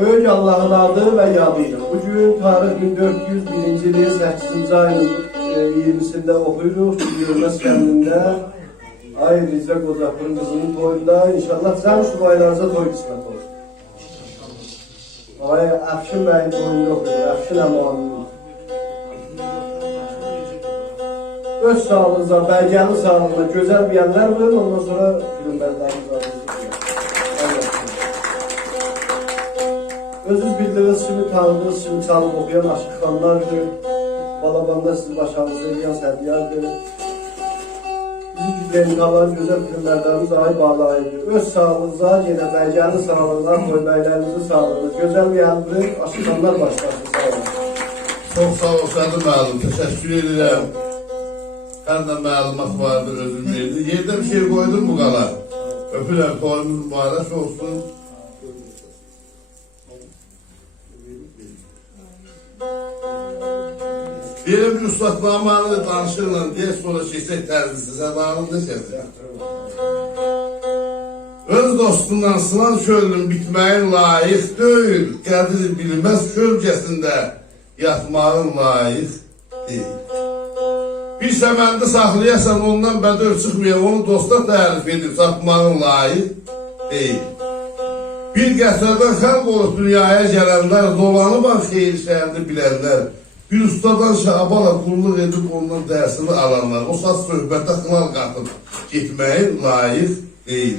Böyük Allah'ın adı ve yadıyla. Bugün tarih 1401. ilin 8. ayın 20'sinde okuyuruq. Yılmaz kəndində Ay Rize Qocaqın qızının toyunda inşallah cəm subaylarınıza toy qismət olur. Ay Əfşin bəyin toyunda okuyuruq. Əfşin əmanının. Öz sağlığınıza, bəlgənin sağlığına gözəl bir yerlər verin. Ondan sonra filmlərləriniz alın. Özünüz bildiğiniz kimi, tanıdığınız kimi çalıb okuyan Aşıq xanlardır. Balabanda sizi başarınızı edən Sədiyardır. Bizi güzəlin qalan gözəl filmlərlərimiz ay bağlayıdır. Öz sağlığınıza, yenə bəlgənin sağlığına, qoybəylərinizin sağlığına gözəl bir yandır. Aşıq xanlar başlasın, sağ olun. Çox sağ ol, sənin məlum. Təşəkkür edirəm. Hər də məlumat vardır, özüm verdi. Yerdə bir şey qoydum bu qala. Öpürəm, toyumuz mübarək olsun. Belə bir ustadlamanı danışırla deyə sonra keçək tərzisi, sədanın deşəsin. Öz dostundan sılan çölün bitməyin layıq deyil, qədir bilməz kölgəsində yatmağın layıq deyil. Bir səməndə saxlayasan ondan bədöv çıxmaya, onu dosta tərif edib satmağın layıq deyil. Bir qəsrədən xalq olub dünyaya gələnlər, dolanıban xeyir şəhərini bilənlər, bir ustadan şabala qulluq edib ondan dərsini alanlar, o saat söhbətə xılal qatıb getməyin layıq deyil.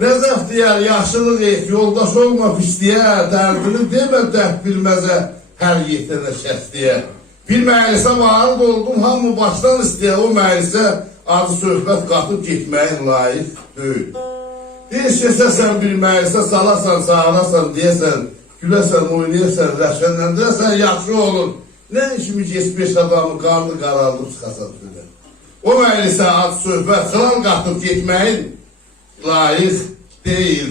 Nəzəf deyər, yaxşılıq et, yoldaş olma pis deyər, dərdini demə dərd bilməzə, hər yetənə şəx deyər. Bir məclisə varid oldum, hamı başdan istəyər, o məclisə adı söhbət qatıb getməyin layıq deyil. Deyəsən bir məclisə salasan, sağlasan, deyəsən, güləsən, oynayırsan, rəşənləndirəsən, yaxşı olur. Nə işimi geçmiş adamı qarnı qaraldıb çıxasan söylər. O məclisə adı söhbət xılal qatıb getməyin layıq deyil.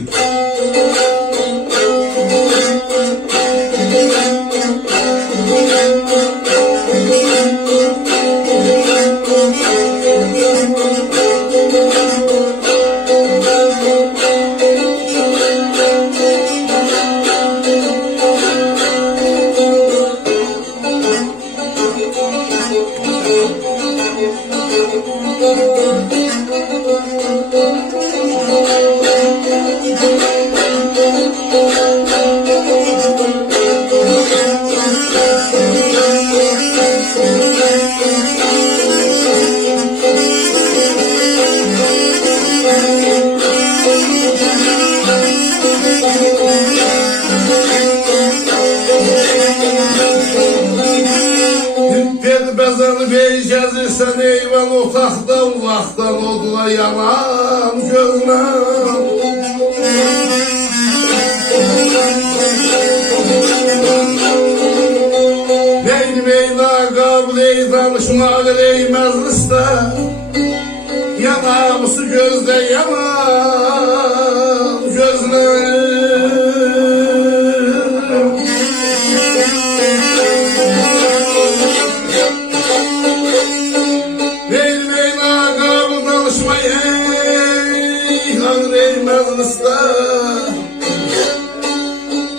Gəzirsən eyvan otaqda, uzaqdan oduna yanan gözlə. Neynmeyna qabl ey danışmaq ey məclisdə, yanağımızı gözlə yanan gözlə.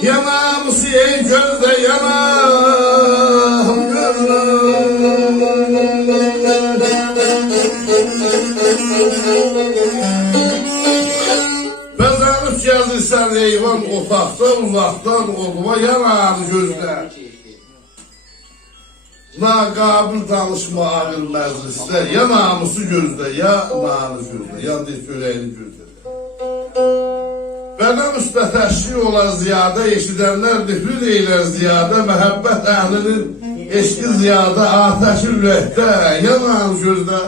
Yanağımızı ey gözde yanağım Bəzənib gəzirsən eyvan otaqda, uzaqdan olma yanağım gözdə. Naqabil danışma ağır məclisdə, yanağımızı gözdə, yanağını gözdə, yan deyil çörəyini gözdə. Bədəm üstə təşkil olan ziyadə, eşidənlər nifrət eylər ziyadə, məhəbbət əhlinin eşki ziyadə, atəşi ürəkdə, yanağın gözdə.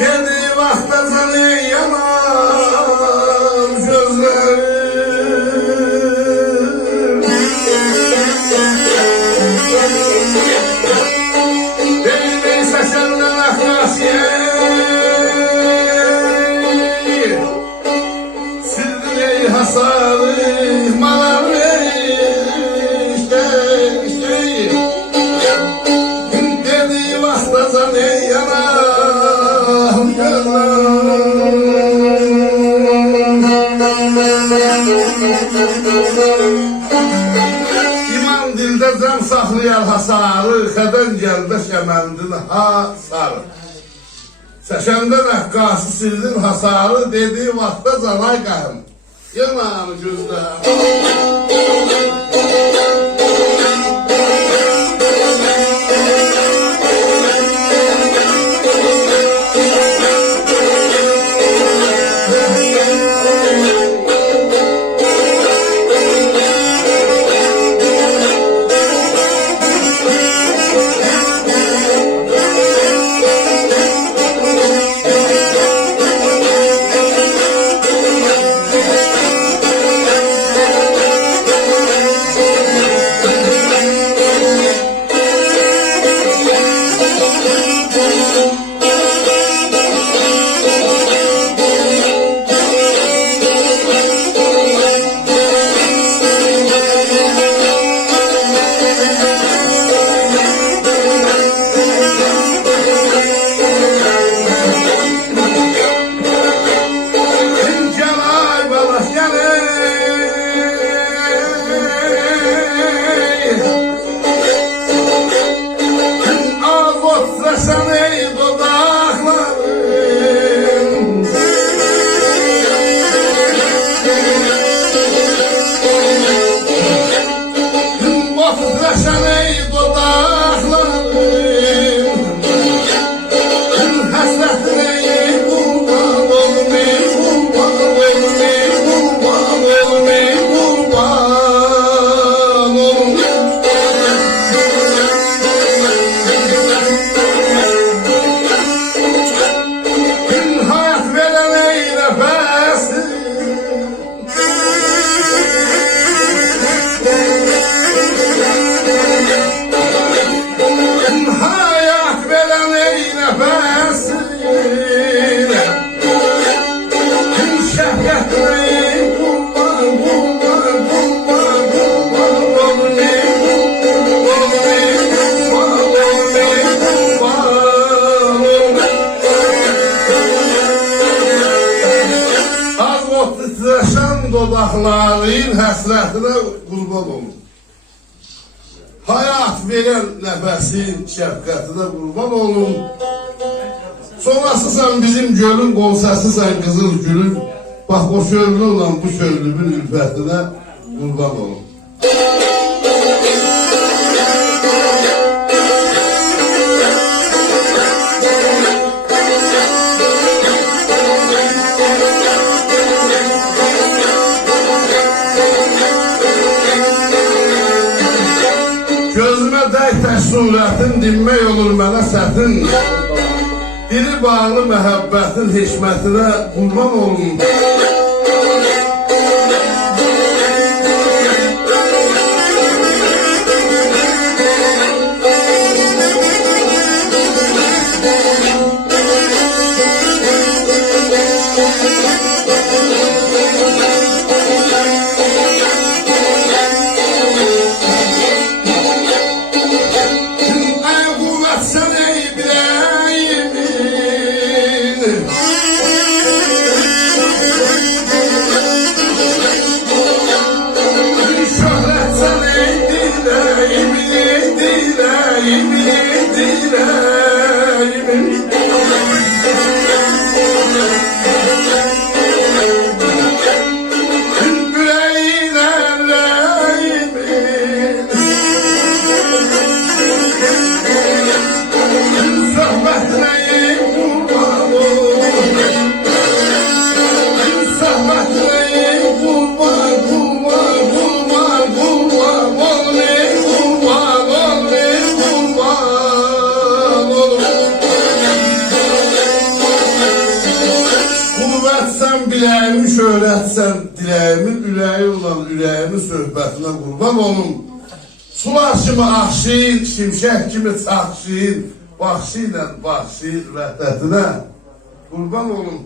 Dedi vaxta səni yanan gözlərim. Dedi səşəndən əxlasiyə Sildir ey hasarı maları Dedi vaxta səni yanan İman dildə cəm saxlayar hasarı, xədən gəldə şəməndin hasarı. Səşəndə rəqqası sildin hasarı, dediyi vaxtda canay qəhım. Yanan gözdə. Dodaqların həsrətinə qurban olun. Hayat veren nəfəsin şəfqətinə qurban olun. Sonrası bizim gölün qolsəsisən qızıl gülün. Bax o sözlü olan bu sözlümün ülfətinə qurban olun. Surətin dinmək olur mənə sətin. Dili bağlı məhəbbətin hikmətinə qurban olun. Sən biləyimin şöhrətsən, diləyimin ürəyi olan ürəyimin söhbətinə qurban olum. Sular kimi axşin, şimşək kimi çaxşin, baxşı ilə baxşin vəhdətinə qurban olum.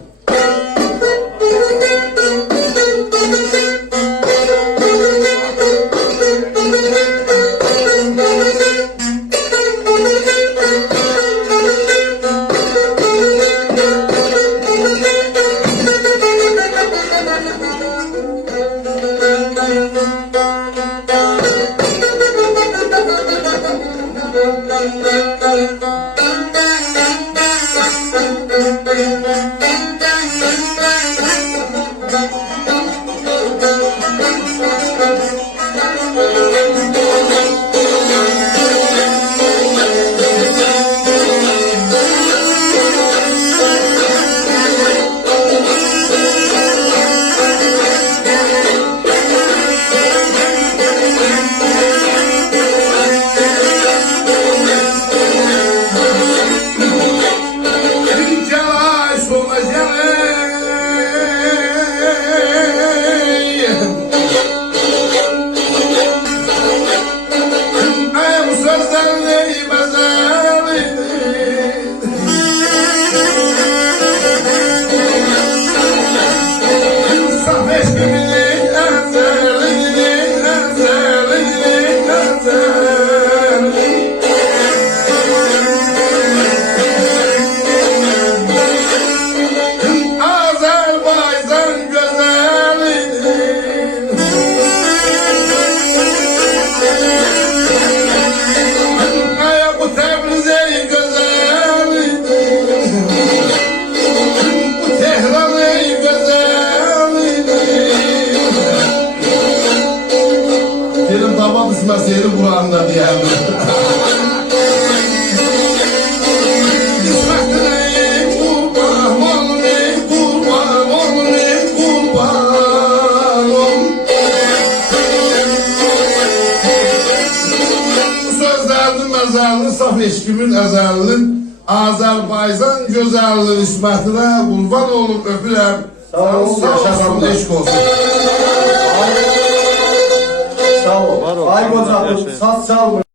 Dama düşmez yeri Kur'an'da diyelim. Sözlerinin mezarlığı, saf eşkimin əzəlinin, Azərbaycan gözəlliği ismətine qurban olub öpürəm. Sağ ol, yaşasın, eşk olsun. Sağ ol. Ay hocam, saz çalmıyor.